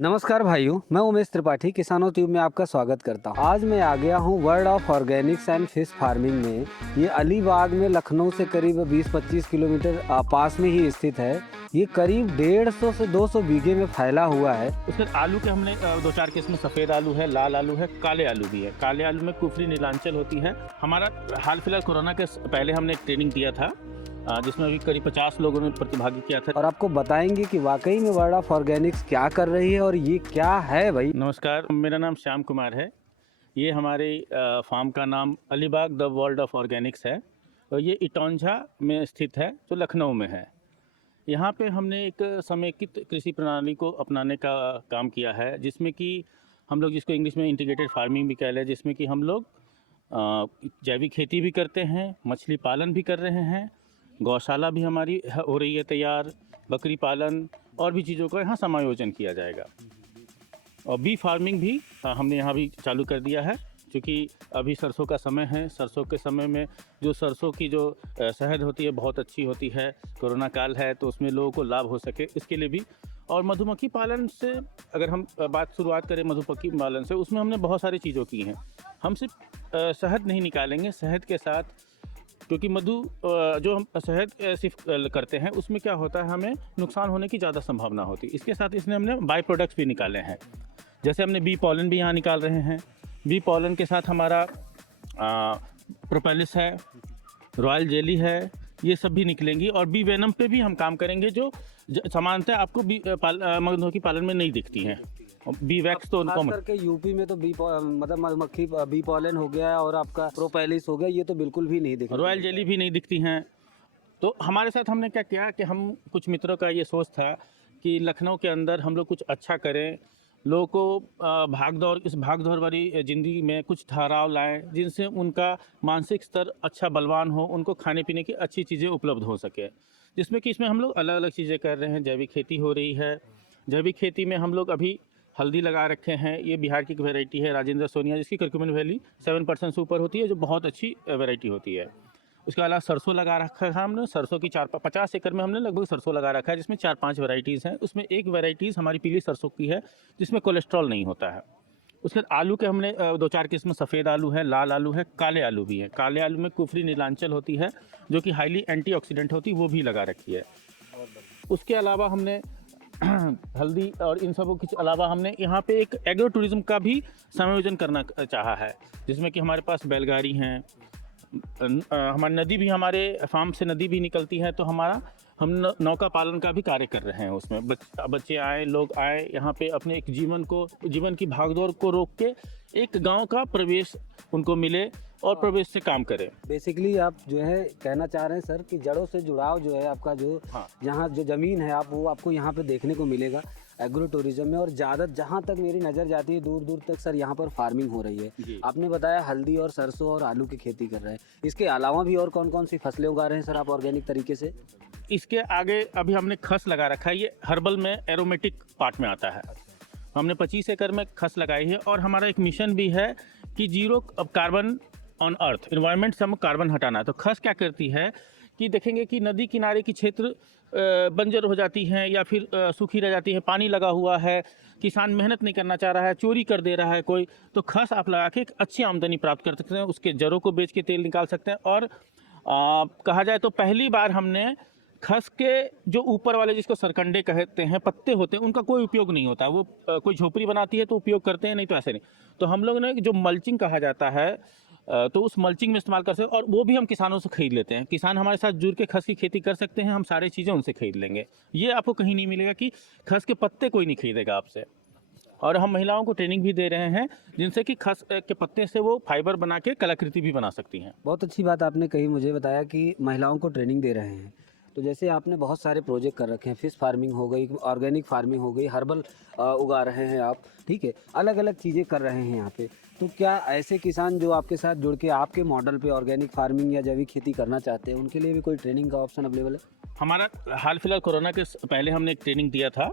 नमस्कार भाइयों, मैं उमेश त्रिपाठी किसानों ट्यूब में आपका स्वागत करता हूं। आज मैं आ गया हूं world of Organics and fish farming में। ये अलीबाग में लखनऊ से करीब 20-25 किलोमीटर पास में ही स्थित है। ये करीब 150 से 200 बीघे में फैला हुआ है। उसके आलू के हमने दो चार किस्म, सफ़ेद आलू है, लाल आलू है, काले आलू भी है। काले आलू में कुफरी नीलांचल होती है। हमारा हाल फिलहाल कोरोना के पहले हमने एक ट्रेनिंग दिया था जिसमें अभी करीब 50 लोगों ने प्रतिभागी किया था। और आपको बताएंगे कि वाकई में वर्ल्ड ऑफ ऑर्गेनिक्स क्या कर रही है और ये क्या है भाई। नमस्कार, मेरा नाम श्याम कुमार है। ये हमारे फार्म का नाम Alibag the world of Organics है और ये इटौंझा में स्थित है जो लखनऊ में है। यहाँ पे हमने एक समेकित कृषि प्रणाली को अपनाने का काम किया है, जिसमें कि हम लोग जिसको इंग्लिश में इंटीग्रेटेड फार्मिंग भी कह लें, जिसमें कि हम लोग जैविक खेती भी करते हैं, मछली पालन भी कर रहे हैं, गौशाला भी हमारी हो रही है तैयार, बकरी पालन और भी चीज़ों का यहाँ समायोजन किया जाएगा। और बी फार्मिंग भी हमने यहाँ भी चालू कर दिया है, क्योंकि अभी सरसों का समय है। सरसों के समय में जो सरसों की जो शहद होती है बहुत अच्छी होती है। कोरोना काल है तो उसमें लोगों को लाभ हो सके इसके लिए भी। और मधुमक्खी पालन से अगर हम शुरुआत करें मधुमक्खी पालन से, उसमें हमने बहुत सारी चीज़ों की हैं। हम सिर्फ शहद नहीं निकालेंगे, शहद के साथ, क्योंकि जो हम शहद सिर्फ करते हैं उसमें क्या होता है, हमें नुकसान होने की ज़्यादा संभावना होती है। इसके साथ इसमें हमने बाई प्रोडक्ट्स भी निकाले हैं। जैसे हमने बी पॉलन भी यहाँ निकाल रहे हैं। बी पॉलन के साथ हमारा प्रोपेलिस है, रॉयल जेली है, ये सब भी निकलेंगी। और बी वेनम पे भी हम काम करेंगे, जो सामान्यतः आपको मधुमक्खी पालन में नहीं दिखती हैं। बी वैक्स तो खास करके यूपी में तो मतलब मधुमक्खी बी पॉलन हो गया और आपका प्रोपेलिस हो गया, ये तो बिल्कुल भी नहीं दिख रहा। रॉयल जेली भी नहीं दिखती हैं। तो हमारे साथ हमने क्या किया कि हम कुछ मित्रों का ये सोच था कि लखनऊ के अंदर हम लोग कुछ अच्छा करें, लोगों को इस भाग दौड़ वाली ज़िंदगी में कुछ ठहराव लाएं, जिनसे उनका मानसिक स्तर अच्छा बलवान हो, उनको खाने पीने की अच्छी चीज़ें उपलब्ध हो सके। जिसमें कि इसमें हम लोग अलग अलग चीज़ें कर रहे हैं। जैविक खेती हो रही है। जैविक खेती में हम लोग अभी हल्दी लगा रखे हैं। ये बिहार की वैरायटी है राजेंद्र सोनिया, जिसकी कर्क्यूमिन वैल्यू 7% से ऊपर होती है, जो बहुत अच्छी वैरायटी होती है। उसके अलावा सरसों लगा रखा है हमने। सरसों की 50 एकड़ में हमने लगभग सरसों लगा रखा है, जिसमें 4-5 वैरायटीज़ हैं। उसमें एक वैरायटीज़ हमारी पीली सरसों की है, जिसमें कोलेस्ट्रॉल नहीं होता है। उसके बाद आलू के हमने दो चार किस्म, सफ़ेद आलू है, लाल आलू है, काले आलू भी है। काले आलू में कुफरी नीलांचल होती है, जो कि हाईली एंटीऑक्सीडेंट होती है, वो भी लगा रखी है। उसके अलावा हमने हल्दी और इन सबों के अलावा हमने यहाँ पे एक एग्रो टूरिज़्म का भी समायोजन करना चाहा है, जिसमें कि हमारे पास बैलगाड़ी हैं, हमारी नदी भी, हमारे फार्म से नदी भी निकलती है, तो हम नौका पालन का भी कार्य कर रहे हैं। उसमें बच्चे आए, लोग आए यहाँ पे अपने एक जीवन की भागदौड़ को रोक के एक गांव का प्रवेश उनको मिले और प्रवेश से काम करें। बेसिकली आप जो है कहना चाह रहे हैं सर कि जड़ों से जुड़ाव जो है आपका, जो यहाँ जो ज़मीन है आप वो आपको यहाँ पे देखने को मिलेगा एग्रो टूरिज्म में। और ज़्यादा जहाँ तक मेरी नज़र जाती है दूर दूर तक सर यहाँ पर फार्मिंग हो रही है। आपने बताया हल्दी और सरसों और आलू की खेती कर रहे हैं, इसके अलावा भी और कौन कौन सी फसलें उगा रहे हैं सर आप ऑर्गेनिक तरीके से? इसके आगे अभी हमने खस लगा रखा है। ये हर्बल में एरोमेटिक पार्ट में आता है। हमने 25 एकड़ में खस लगाई है और हमारा एक मिशन भी है कि zero carbon on earth, environment से हमको कार्बन हटाना है। तो खस क्या करती है कि देखेंगे कि नदी किनारे की क्षेत्र बंजर हो जाती हैं या फिर सूखी रह जाती है, पानी लगा हुआ है, किसान मेहनत नहीं करना चाह रहा है, चोरी कर दे रहा है कोई, तो खस आप लगा के एक अच्छी आमदनी प्राप्त कर सकते हैं। उसके जड़ों को बेच के तेल निकाल सकते हैं। और कहा जाए तो पहली बार हमने खस के जो ऊपर वाले, जिसको सरकंडे कहते हैं, पत्ते होते हैं, उनका कोई उपयोग नहीं होता। वो कोई झोपड़ी बनाती है तो उपयोग करते हैं, नहीं तो ऐसे नहीं। तो हम लोग ने जो मल्चिंग कहा जाता है, तो उस मल्चिंग में इस्तेमाल कर सकते हैं। और वो भी हम किसानों से खरीद लेते हैं। किसान हमारे साथ जुड़ के खस की खेती कर सकते हैं, हम सारी चीज़ें उनसे खरीद लेंगे। ये आपको कहीं नहीं मिलेगा कि खस के पत्ते कोई नहीं खरीदेगा आपसे। और हम महिलाओं को ट्रेनिंग भी दे रहे हैं, जिनसे कि खस के पत्ते से वो फाइबर बना के कलाकृति भी बना सकती हैं। बहुत अच्छी बात आपने कही, मुझे बताया कि महिलाओं को ट्रेनिंग दे रहे हैं। तो जैसे आपने बहुत सारे प्रोजेक्ट कर रखे हैं, फिश फार्मिंग हो गई, ऑर्गेनिक फार्मिंग हो गई, हर्बल उगा रहे हैं आप, ठीक है, अलग अलग चीज़ें कर रहे हैं यहाँ पे। तो क्या ऐसे किसान जो आपके साथ जुड़ के आपके मॉडल पे ऑर्गेनिक फार्मिंग या जैविक खेती करना चाहते हैं, उनके लिए भी कोई ट्रेनिंग का ऑप्शन अवेलेबल है? हमारा हाल फिलहाल कोरोना के पहले हमने एक ट्रेनिंग दिया था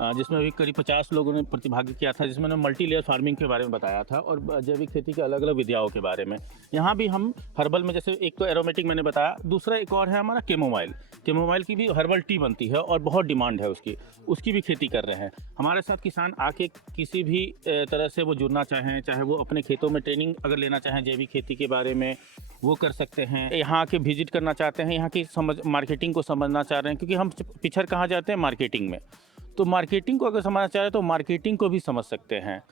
जिसमें अभी करीब 50 लोगों ने प्रतिभागी किया था, जिसमें उन्होंने मल्टी लेयर फार्मिंग के बारे में बताया था और जैविक खेती के अलग अलग विधियाओं के बारे में। यहाँ भी हम हर्बल में, जैसे एक तो एरोमेटिक मैंने बताया, दूसरा एक और है हमारा कैमोमाइल। कैमोमाइल की भी हर्बल टी बनती है और बहुत डिमांड है उसकी भी खेती कर रहे हैं। हमारे साथ किसान आके किसी भी तरह से वो जुड़ना चाहें, चाहे वो अपने खेतों में ट्रेनिंग अगर लेना चाहें जैविक खेती के बारे में, वो कर सकते हैं। यहाँ आके विजिट करना चाहते हैं, यहाँ की मार्केटिंग को समझना चाह रहे हैं, क्योंकि हम पिछड़ कहाँ जाते हैं, मार्केटिंग में। तो मार्केटिंग को अगर समझना चाह रहे हैं तो मार्केटिंग को भी समझ सकते हैं।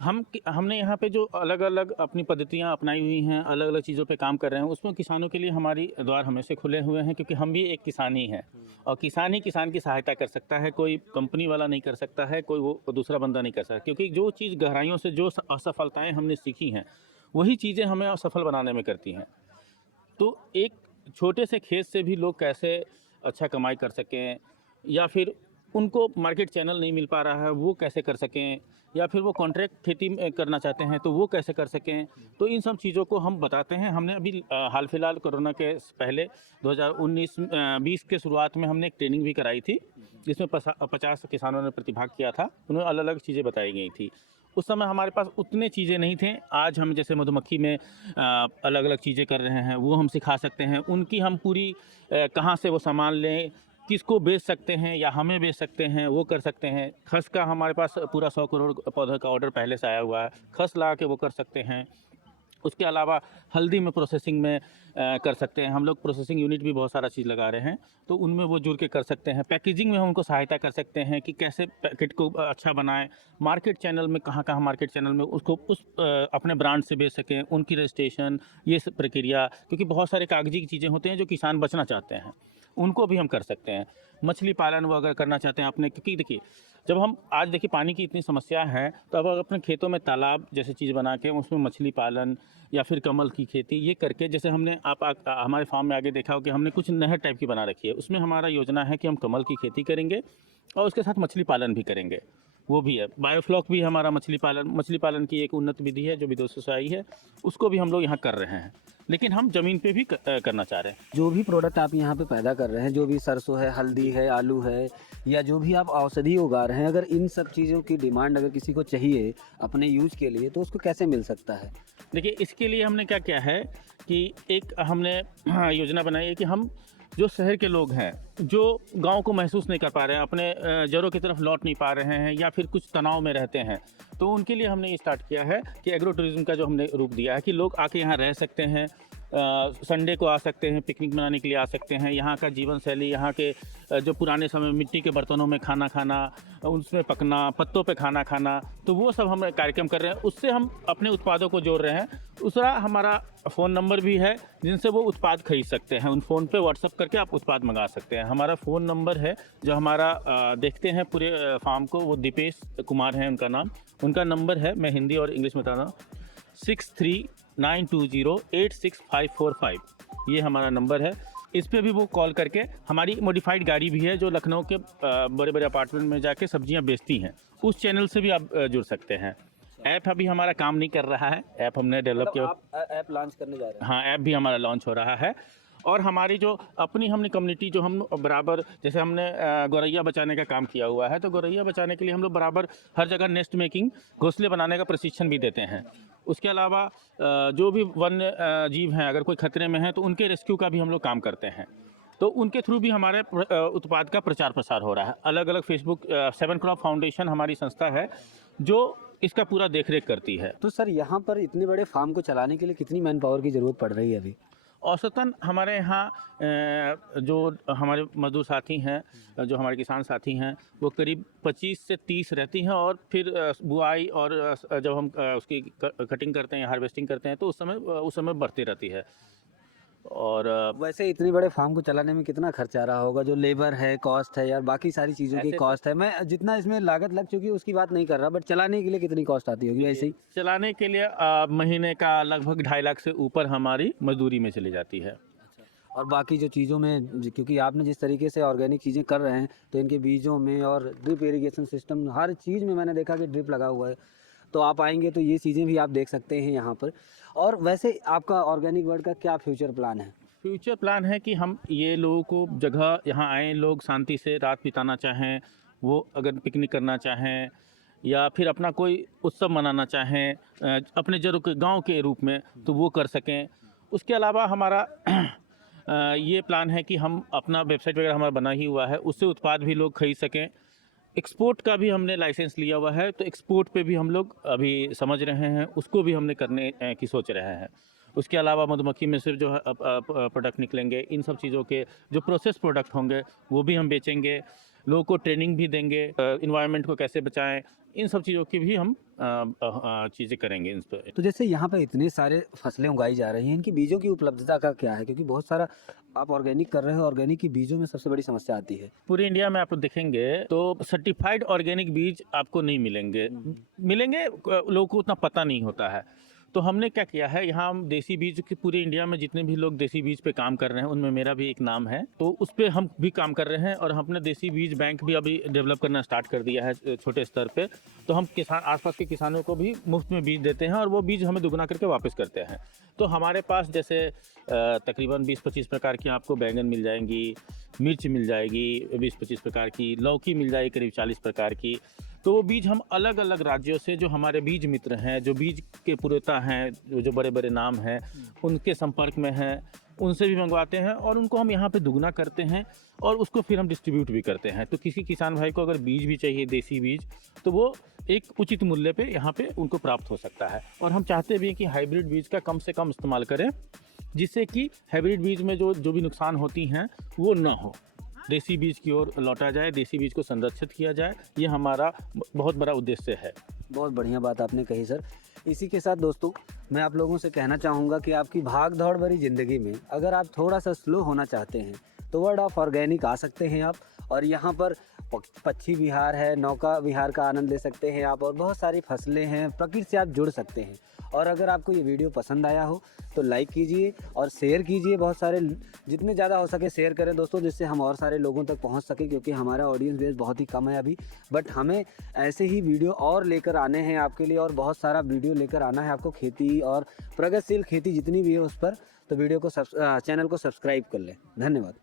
हमने यहाँ पे जो अलग अलग अपनी पद्धतियाँ अपनाई हुई हैं, अलग अलग चीज़ों पे काम कर रहे हैं, उसमें किसानों के लिए हमारी द्वार हमेशा खुले हुए हैं, क्योंकि हम भी एक किसान ही हैं और किसान ही किसान की सहायता कर सकता है। कोई कंपनी वाला नहीं कर सकता है, कोई वो दूसरा बंदा नहीं कर सकता, क्योंकि जो चीज़ गहराइयों से जो असफलताएँ हमने सीखी हैं, वही चीज़ें हमें असफल बनाने में करती हैं। तो एक छोटे से खेत से भी लोग कैसे अच्छा कमाई कर सकें, या फिर उनको मार्केट चैनल नहीं मिल पा रहा है वो कैसे कर सकें, या फिर वो कॉन्ट्रैक्ट खेती करना चाहते हैं तो वो कैसे कर सकें, तो इन सब चीज़ों को हम बताते हैं। हमने अभी हाल फिलहाल कोरोना के पहले 2019-20 के शुरुआत में हमने एक ट्रेनिंग भी कराई थी, जिसमें 50 किसानों ने प्रतिभाग किया था। उन्हें अलग अलग चीज़ें बताई गई थी। उस समय हमारे पास उतने चीज़ें नहीं थे। आज हम जैसे मधुमक्खी में अलग अलग चीज़ें कर रहे हैं, वो हम सिखा सकते हैं। उनकी हम पूरी कहाँ से वो सामान लें, किसको बेच सकते हैं या हमें बेच सकते हैं, वो कर सकते हैं। खस का हमारे पास पूरा 100 करोड़ पौधे का ऑर्डर पहले से आया हुआ है, खस ला के वो कर सकते हैं। उसके अलावा हल्दी में प्रोसेसिंग में कर सकते हैं। हम लोग प्रोसेसिंग यूनिट भी बहुत सारा चीज़ लगा रहे हैं, तो उनमें वो जुड़ के कर सकते हैं। पैकेजिंग में हम उनको सहायता कर सकते हैं कि कैसे पैकेट को अच्छा बनाएं। मार्केट चैनल में कहाँ कहाँ मार्केट चैनल में उसको अपने ब्रांड से बेच सकें, उनकी रजिस्ट्रेशन, ये सब प्रक्रिया, क्योंकि बहुत सारे कागजी की चीज़ें होते हैं जो किसान बचना चाहते हैं, उनको भी हम कर सकते हैं। मछली पालन वो अगर करना चाहते हैं अपने, क्योंकि देखिए जब हम आज देखिए पानी की इतनी समस्या है, तो अब अपने खेतों में तालाब जैसे चीज़ बना के उसमें मछली पालन या फिर कमल की खेती ये करके, जैसे हमने हमारे फार्म में आगे देखा हो कि हमने कुछ नहर टाइप की बना रखी है, उसमें हमारा योजना है कि हम कमल की खेती करेंगे और उसके साथ मछली पालन भी करेंगे। वो भी है, बायोफ्लॉक भी हमारा मछली पालन की एक उन्नत विधि है जो विदेशों से आई है, उसको भी हम लोग यहाँ कर रहे हैं, लेकिन हम ज़मीन पे भी करना चाह रहे हैं। जो भी प्रोडक्ट आप यहाँ पे पैदा कर रहे हैं, जो भी सरसों है, हल्दी है, आलू है, या जो भी आप औषधि उगा रहे हैं, अगर इन सब चीज़ों की डिमांड अगर किसी को चाहिए अपने यूज के लिए, तो उसको कैसे मिल सकता है? देखिए इसके लिए हमने क्या किया है कि एक हमने योजना बनाई है कि हम जो शहर के लोग हैं, जो गांव को महसूस नहीं कर पा रहे हैं, अपने जड़ों की तरफ लौट नहीं पा रहे हैं, या फिर कुछ तनाव में रहते हैं, तो उनके लिए हमने ये स्टार्ट किया है कि एग्रो टूरिज्म का जो हमने रूप दिया है कि लोग आके यहाँ रह सकते हैं, संडे को आ सकते हैं, पिकनिक मनाने के लिए आ सकते हैं। यहाँ का जीवन शैली, यहाँ के जो पुराने समय मिट्टी के बर्तनों में खाना खाना, उसमें पकना, पत्तों पे खाना खाना, तो वो सब हम कार्यक्रम कर रहे हैं। उससे हम अपने उत्पादों को जोड़ रहे हैं। दूसरा हमारा फ़ोन नंबर भी है जिनसे वो उत्पाद खरीद सकते हैं। उन फ़ोन पे व्हाट्सअप करके आप उत्पाद मंगा सकते हैं। हमारा फ़ोन नंबर है जो हमारा देखते हैं पूरे फार्म को, वो दीपेश कुमार है उनका नाम। उनका नंबर है, मैं हिंदी और इंग्लिश में बता रहा हूँ, 6392086545। ये हमारा नंबर है। इस पे भी वो कॉल करके, हमारी मॉडिफाइड गाड़ी भी है जो लखनऊ के बड़े बड़े अपार्टमेंट में जाके सब्जियां बेचती हैं, उस चैनल से भी आप जुड़ सकते हैं। ऐप अभी हमारा काम नहीं कर रहा है, ऐप हमने डेवलप किया। आप ऐप लॉन्च करने जा रहे हैं? हाँ, ऐप भी हमारा लॉन्च हो रहा है। और हमारी जो अपनी हमने कम्युनिटी जो हम बराबर, जैसे हमने गौरैया बचाने का काम किया हुआ है, तो गौरैया बचाने के लिए हम लोग बराबर हर जगह नेस्ट मेकिंग, घोंसले बनाने का प्रशिक्षण भी देते हैं। उसके अलावा जो भी वन्य जीव हैं अगर कोई खतरे में हैं तो उनके रेस्क्यू का भी हम लोग काम करते हैं। तो उनके थ्रू भी हमारे उत्पाद का प्रचार प्रसार हो रहा है। अलग अलग फेसबुक, 7 क्रॉप फाउंडेशन हमारी संस्था है जो इसका पूरा देखरेख करती है। तो सर यहाँ पर इतने बड़े फार्म को चलाने के लिए कितनी मैन पावर की ज़रूरत पड़ रही है अभी? औसतन हमारे यहाँ जो हमारे मजदूर साथी हैं, जो हमारे किसान साथी हैं, वो करीब 25 से 30 रहती हैं। और फिर बुआई और जब हम उसकी कटिंग करते हैं, हार्वेस्टिंग करते हैं, तो उस समय बढ़ती रहती है। और वैसे इतने बड़े फार्म को चलाने में कितना खर्चा आ रहा होगा? जो लेबर है, कॉस्ट है, या बाकी सारी चीज़ों की कॉस्ट है, मैं जितना इसमें लागत लग चुकी है उसकी बात नहीं कर रहा, बट चलाने के लिए कितनी कॉस्ट आती होगी ऐसे ही? चलाने के लिए महीने का लगभग 2.5 लाख से ऊपर हमारी मजदूरी में चली जाती है। और बाकी जो चीज़ों में क्योंकि आपने जिस तरीके से ऑर्गेनिक चीज़ें कर रहे हैं, तो इनके बीजों में और ड्रिप इरिगेशन सिस्टम, हर चीज़ में मैंने देखा कि ड्रिप लगा हुआ है। तो आप आएंगे तो ये चीज़ें भी आप देख सकते हैं यहाँ पर। और वैसे आपका ऑर्गेनिक वर्ल्ड का क्या फ्यूचर प्लान है? फ्यूचर प्लान है कि हम ये लोगों को जगह यहाँ आएँ, लोग शांति से रात बिताना चाहें, वो अगर पिकनिक करना चाहें या फिर अपना कोई उत्सव मनाना चाहें अपने जड़ों के गांव के रूप में, तो वो कर सकें। उसके अलावा हमारा ये प्लान है कि हम अपना वेबसाइट वगैरह हमारा बना ही हुआ है, उससे उत्पाद भी लोग खरीद सकें। एक्सपोर्ट का भी हमने लाइसेंस लिया हुआ है, तो एक्सपोर्ट पे भी हम लोग अभी समझ रहे हैं, उसको भी हमने करने की सोच रहे हैं। उसके अलावा मधुमक्खी में से जो प्रोडक्ट निकलेंगे, इन सब चीज़ों के जो प्रोसेस प्रोडक्ट होंगे वो भी हम बेचेंगे, लोगों को ट्रेनिंग भी देंगे, इन्वायरमेंट को कैसे बचाएं, इन सब चीज़ों की भी हम चीज़ें करेंगे इन पर। तो जैसे यहाँ पे इतने सारे फसलें उगाई जा रही हैं, इनकी बीजों की उपलब्धता का क्या है? क्योंकि बहुत सारा आप ऑर्गेनिक कर रहे हो, ऑर्गेनिक की बीजों में सबसे बड़ी समस्या आती है। पूरे इंडिया में आप देखेंगे तो सर्टिफाइड ऑर्गेनिक बीज आपको नहीं मिलेंगे, मिलेंगे लोगों को उतना पता नहीं होता है। तो हमने क्या किया है, यहाँ हम देसी बीज की पूरे इंडिया में जितने भी लोग देसी बीज पे काम कर रहे हैं उनमें मेरा भी एक नाम है, तो उस पर हम भी काम कर रहे हैं और हम अपने देसी बीज बैंक भी अभी डेवलप करना स्टार्ट कर दिया है छोटे स्तर पे। तो हम किसान आसपास के किसानों को भी मुफ्त में बीज देते हैं और वो बीज हमें दुगना करके वापस करते हैं। तो हमारे पास जैसे तकरीबन 20-25 प्रकार की आपको बैंगन मिल जाएंगी, मिर्च मिल जाएगी 20-25 प्रकार की, लौकी मिल जाएगी करीब 40 प्रकार की। तो वो बीज हम अलग अलग राज्यों से, जो हमारे बीज मित्र हैं, जो बीज के पुरोहिता हैं, जो बड़े बड़े नाम हैं, उनके संपर्क में हैं, उनसे भी मंगवाते हैं और उनको हम यहाँ पे दुगना करते हैं और उसको फिर हम डिस्ट्रीब्यूट भी करते हैं। तो किसी किसान भाई को अगर बीज भी चाहिए, देसी बीज, तो वो एक उचित मूल्य पे यहाँ पे उनको प्राप्त हो सकता है। और हम चाहते भी हैं कि हाइब्रिड बीज का कम से कम इस्तेमाल करें, जिससे कि हाइब्रिड बीज में जो भी नुकसान होती हैं वो ना हो, देसी बीज की ओर लौटा जाए, देसी बीज को संरक्षित किया जाए। ये हमारा बहुत बड़ा उद्देश्य है। बहुत बढ़िया बात आपने कही सर। इसी के साथ दोस्तों मैं आप लोगों से कहना चाहूँगा कि आपकी भाग दौड़ भरी ज़िंदगी में अगर आप थोड़ा सा स्लो होना चाहते हैं तो वर्ल्ड ऑफ ऑर्गेनिक आ सकते हैं आप, और यहाँ पर पक्षी विहार है, नौका विहार का आनंद ले सकते हैं आप, और बहुत सारी फसलें हैं, प्रकृति से आप जुड़ सकते हैं। और अगर आपको ये वीडियो पसंद आया हो तो लाइक कीजिए और शेयर कीजिए, बहुत सारे जितने ज़्यादा हो सके शेयर करें दोस्तों, जिससे हम और सारे लोगों तक पहुंच सके, क्योंकि हमारा ऑडियंस बेस बहुत ही कम है अभी। बट हमें ऐसे ही वीडियो और लेकर आने हैं आपके लिए, और बहुत सारा वीडियो लेकर आना है आपको खेती और प्रगतिशील खेती जितनी भी है उस पर। तो वीडियो को चैनल को सब्सक्राइब कर लें। धन्यवाद।